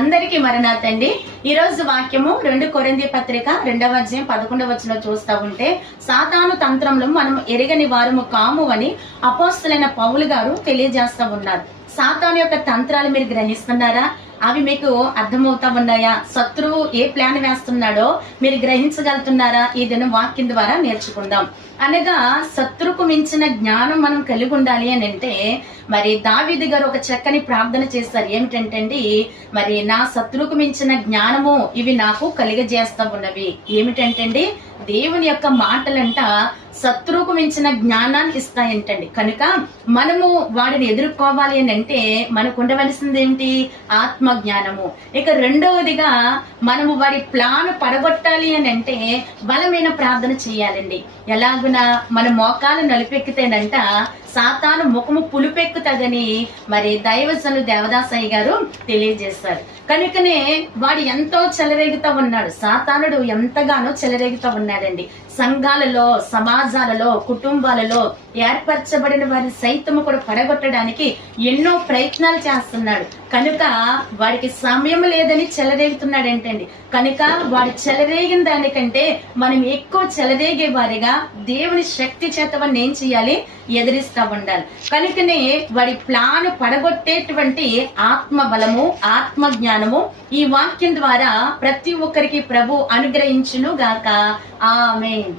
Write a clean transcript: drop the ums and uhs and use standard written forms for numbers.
అందరికీ మరణాత అండి. ఈ రోజు వాక్యము 2 కొరింథీ పత్రిక 2వ అధ్యాయం 11వ వచనం చూస్తా ఉంటే, సాతాను తంత్రములు మనం ఎరగని వారము కాము అని అపోస్తలైన పౌలు గారు తెలియజేస్తా ఉన్నారు. సాతాను యొక్క తంత్రాలు మీరు గ్రహిస్తున్నారా? అవి మీకు అర్థమవుతా ఉన్నాయా? శత్రువు ఏ ప్లాన్ వేస్తున్నాడో మీరు గ్రహించగలుగుతున్నారా? ఈ దినం వాక్యం ద్వారా నేర్చుకుందాం. అనగా శత్రుకు మించిన జ్ఞానం మనం కలిగి ఉండాలి అని అంటే, మరి దావీదు గారు ఒక చక్కని ప్రార్థన చేస్తారు. ఏమిటంటే, మరి నా శత్రుకు మించిన జ్ఞానము ఇవి నాకు కలిగజేస్తా ఉన్నవి. ఏమిటంటే, దేవుని యొక్క మాటలంట శత్రువుకు మించిన జ్ఞానాన్ని ఇస్తాయంటండి. కనుక మనము వాడిని ఎదుర్కోవాలి అని అంటే మనకు ఉండవలసింది ఏంటి? ఆత్మ జ్ఞానము. ఇక రెండవదిగా మనము వాడి ప్లాన్ పడగొట్టాలి అని అంటే బలమైన ప్రార్థన చేయాలండి. ఎలాగునా మన మోకాలు నలిపెక్కితేనంట సాతాను ముఖము పులుపెక్కుతదని మరి దైవజనులు దేవదాసయ్య గారు తెలియజేశారు. కనుకనే వాడు ఎంతో చెలరేగుతా ఉన్నాడు. సాతానుడు ఎంతగానో చెలరేగుతా ఉన్నాడండి. సంఘాలలో, సమాజాలలో, కుటుంబాలలో ఏర్పరచబడిన వారిని సైతము కూడా పడగొట్టడానికి ఎన్నో ప్రయత్నాలు చేస్తున్నాడు. కనుక వాడికి సమయం లేదని చెలరేగుతున్నాడు ఏంటండి. కనుక వాడు చెలరేగిన దానికంటే మనం ఎక్కువ చెలరేగే వారిగా దేవుని శక్తి చేత వాడిని ఏం చేయాలి? ఎదిరిస్తా ఉండాలి. కనుకనే వాడి ప్లాన్ పడగొట్టేటువంటి ఆత్మ బలము, ఆత్మ జ్ఞానము ఈ వాక్యం ద్వారా ప్రతి ఒక్కరికి ప్రభు అనుగ్రహించును గాక. ఆమేన్.